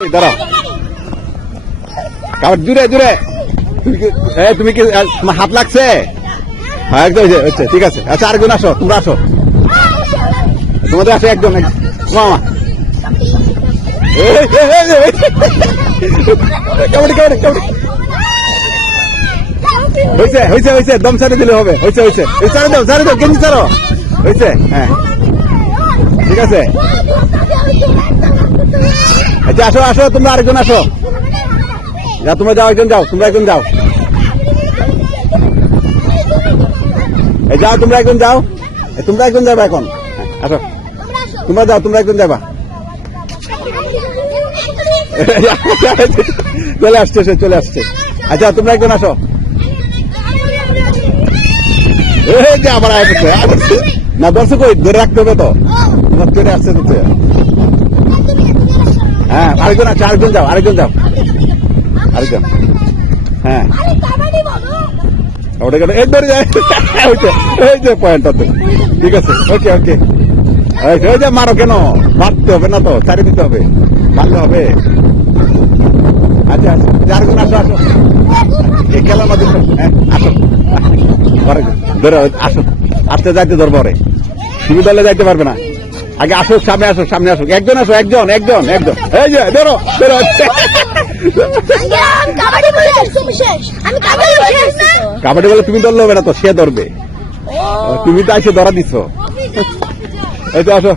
দাঁড়াও কাবার দূরে দূরে তুমি কি তোমার হাত লাগছে? হ্যাঁ একদম হচ্ছে ঠিক আছে। আচ্ছা আরেকজন আসো, তোমরা আসো, তোমাদের আসো একজন মামা কাবাডি কাবাডি কাবাডি হয়েছে হয়েছে হয়েছে দম ছাড়ে দিলে হবে। হয়েছে হয়েছে ছাড়ে দাও গেঞ্জি ছাড়ো। হয়েছে হ্যাঁ ঠিক আছে। আচ্ছা আসো আসো তোমরা আরেকজন আসো, যা তোমরা যাও একজন যাও, তোমরা একজন যাও, এই যাও তোমরা একজন যাও, তোমরা একজন যাবা এখন। আসো তোমরা যাও, তোমরা একজন যাবা। চলে আসছে সে চলে আসছে। আচ্ছা তোমরা একজন আসো। এই যে আবার আসছে না বলছো কই ধরে রাখতে হবে তো, তোমার চলে আসছে তো। হ্যাঁ আরেকজন আছে, আরেকজন যাও, আরেকজন যাও, আরেকজন। হ্যাঁ ওটা কেন এই ধরে যায় এই যে পয়েন্টটা তো ঠিক আছে। ওকে ওকে ওই যে মারো কেন, মারতে হবে না তো, ছাড়িয়ে দিতে হবে, মারলে হবে। আচ্ছা আচ্ছা আরেকজন আসো আসো এই খেলার মাধ্যমে। হ্যাঁ আসো ধরো আসো, আসতে যাইতে ধরবো রে, তুমি দলে যাইতে পারবে না। আগে আসো সামনে আসো, সামনে আসো, একজন আসো, একজন একজন একজন এই যে ধরো ধরো। কাবাডি বলে তুমি ধরলে হবে না তো, সে ধরবে, তুমি তো এসে ধরা দিচ্ছ। এই তো আসো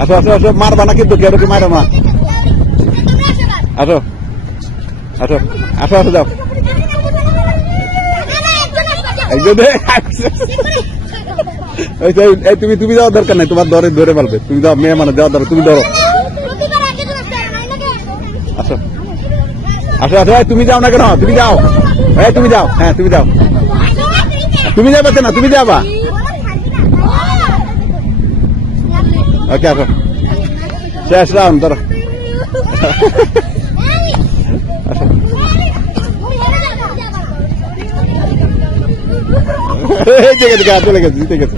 আসো আসো আসো, মারবা না কিন্তু কেউ কি মারো না। আসো আসো আসো আসো যাও তুমি তুমি যাওয়ার দরকার নাই, তোমার ধরে ধরে পারবে, তুমি যাও, মেয়ে মানে যাওয়ার দরকার, তুমি ধরো। আসো আসো আসো তুমি যাও না কেন, তুমি যাও, তুমি যাও, হ্যাঁ তুমি যাও, তুমি যাবে না, তুমি যাবা। ওকে আসো শেষ রাউন্ড ধরো। আসো ঠিক আছে চলে গেছে, জিতে গেছে।